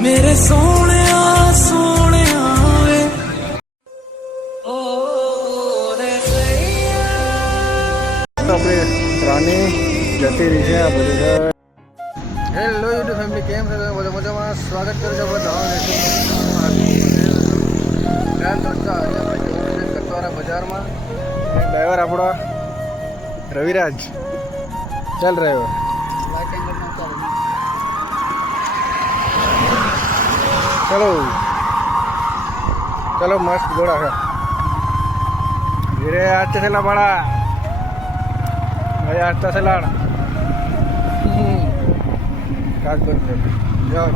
ਮੇਰੇ ਸੋਹਣਿਆ ਸੋਹਣਿਆ ਵੇ ਓ રે આપણે રાની જતી રહી છે આ બધું છે હેલો યુટ્યુબ ફેમિલી કેમ છે તમે બધા મજામાં સ્વાગત કરું છું બધા કતવારા બજારમાં ડ્રાઈવર આપણો રવિરાજ ચાલ ડ્રાઈવર ચલો. ચલો, મસ્ત ઘોડા છે. ધીરે હાથ છે બડા ભાઈ આજતા છે લાડ કાક બંધ જાઓ.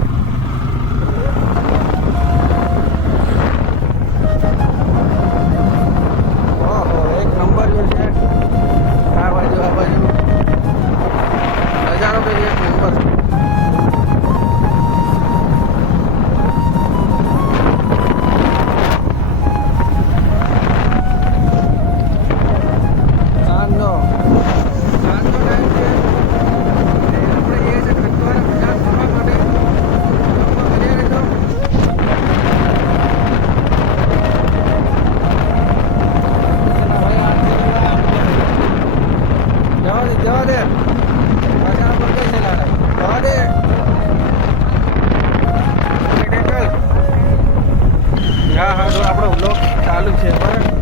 ચાલુ છે બરાબર.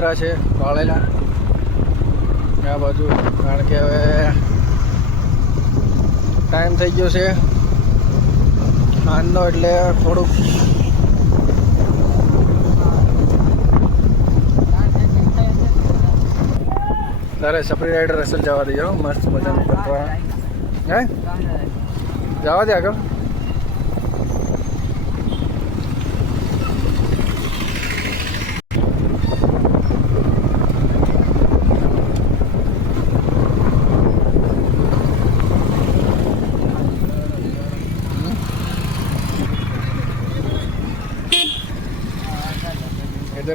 કૂતરા છે પાળેલા આ બાજુ, કારણ કે હવે ટાઈમ થઈ ગયો છે. સાંજનો એટલે થોડુંક તારે સફરી રાઈડર અસલ જવા દે મસ્ત મજાનું કતવારા હે? જવા દે આગળ.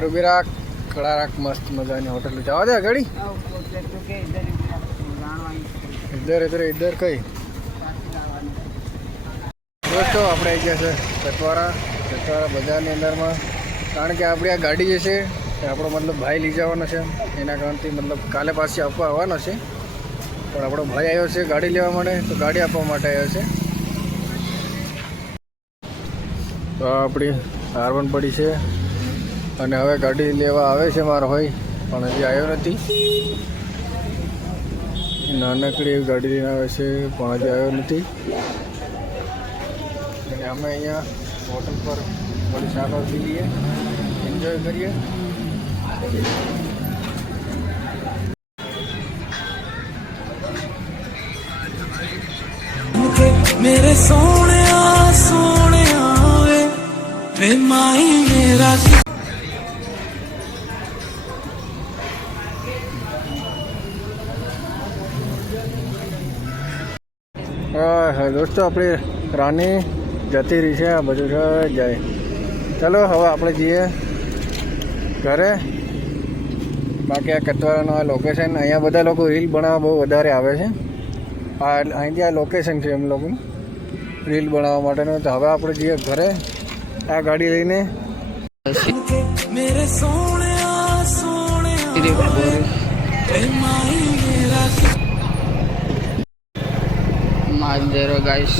ઊભી રાખ. ખડા રાખ, મસ્ત મજાની હોટલ જવા દે ગાડી. ઇધર ઇધર ઇધર કઈ. દોસ્તો, આપણે આવી ગયા છે કટવારા કટવારા બજારની અંદરમાં. કારણ કે આપણી આ ગાડી જે છે, એ આપણો મતલબ ભાઈ લઈ જવાનો છે. એના કારણથી મતલબ કાલે પાછી આપવા આવવાનો છે. પણ આપણો ભાઈ આવ્યો છે ગાડી લેવા માટે, તો ગાડી આપવા માટે આવ્યો છે. તો આપણી આરવન પડી છે. અને હવે ગાડી લેવા આવે છે મારો હોય, પણ હજી આવ્યો નથી. નાનકડી એવી ગાડી લઈને આવે છે, પણ હજી આવ્યો નથી. અને અમે અહીંયા હોટલ પર થોડી સારો પી લઈએ. એન્જોય કરીએ. મેરે સોણ્યા સોણ્યા वे माई मेरा હા દોસ્તો આપણી રાની જતી રહી છે આ બધું છે જાય. ચાલો હવે આપણે જઈએ ઘરે. બાકી આ કતવારાનું આ લોકેશન અહીંયા બધા લોકો રીલ બનાવવા બહુ વધારે આવે છે. આ અહીંથી આ લોકેશન છે એમ લોકોનું રીલ બનાવવા માટેનું. તો હવે આપણે જઈએ ઘરે. આ ગાડી લઈને. સોને સોને మాంజరో గాయస్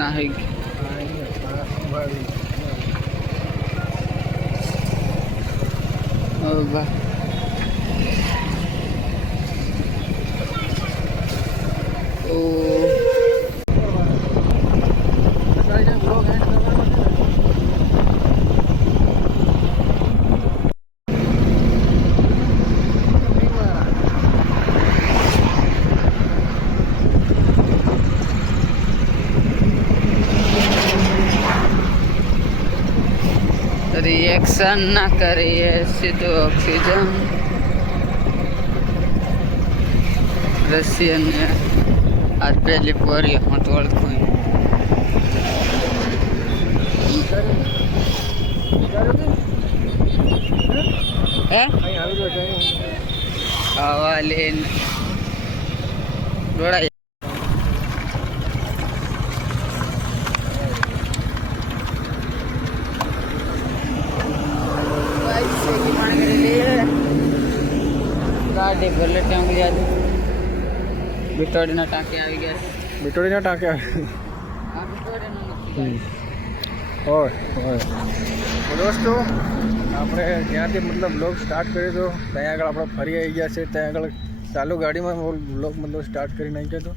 ના હે Oh, bah. રિએક્શન ના કરીએ સીધું ઓક્સિજન રશિયન આજ પહેલી પોરી હું છે હવા લઈને દોડાય. ગાડી બુલેટ ત્યાં ગયા બિટોડીના ટાંકે આવી ગયા બિટોડીના ટાંકે હોય હોય. તો દોસ્તો આપણે જ્યાંથી મતલબ બ્લોગ સ્ટાર્ટ કર્યો હતો ત્યાં આગળ આપણે ફરી આવી ગયા છે. ત્યાં આગળ ચાલુ ગાડીમાં બ્લોગ મતલબ સ્ટાર્ટ કરી નાખ્યો હતો.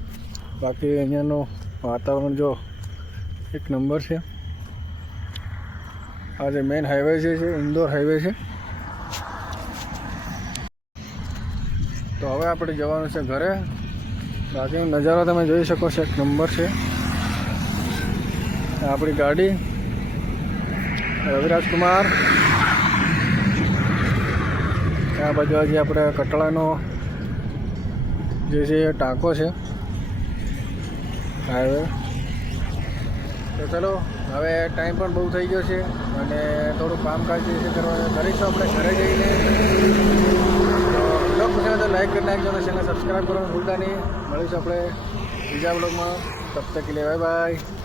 બાકી અહીંયાનું વાતાવરણ જો એક નંબર છે. આ જે મેઇન હાઈવે છે છે ઇન્દોર હાઈવે છે. તો હવે આપણે જવાનું છે ઘરે. બાકીનો નજારો તમે જોઈ શકો છો, એક નંબર છે. આપણી ગાડી. રવિરાજ કુમાર આ બાજુ આજે આપણે કટળાનો જે છે ટાંકો છે હાઈવે તો ચલો, હવે ટાઈમ પણ બહુ થઈ ગયો છે અને થોડું કામકાજ જે છે કરવાનું કરીશું આપણે, ઘરે જઈને. બ્લોગ પસંદ તો લાઈક કરી નાખજો અને ચેનલ સબસ્ક્રાઈબ કરવાનું ભૂલતા નહીં. મળીશું આપણે બીજા બ્લોગમાં તબ તક લે બાય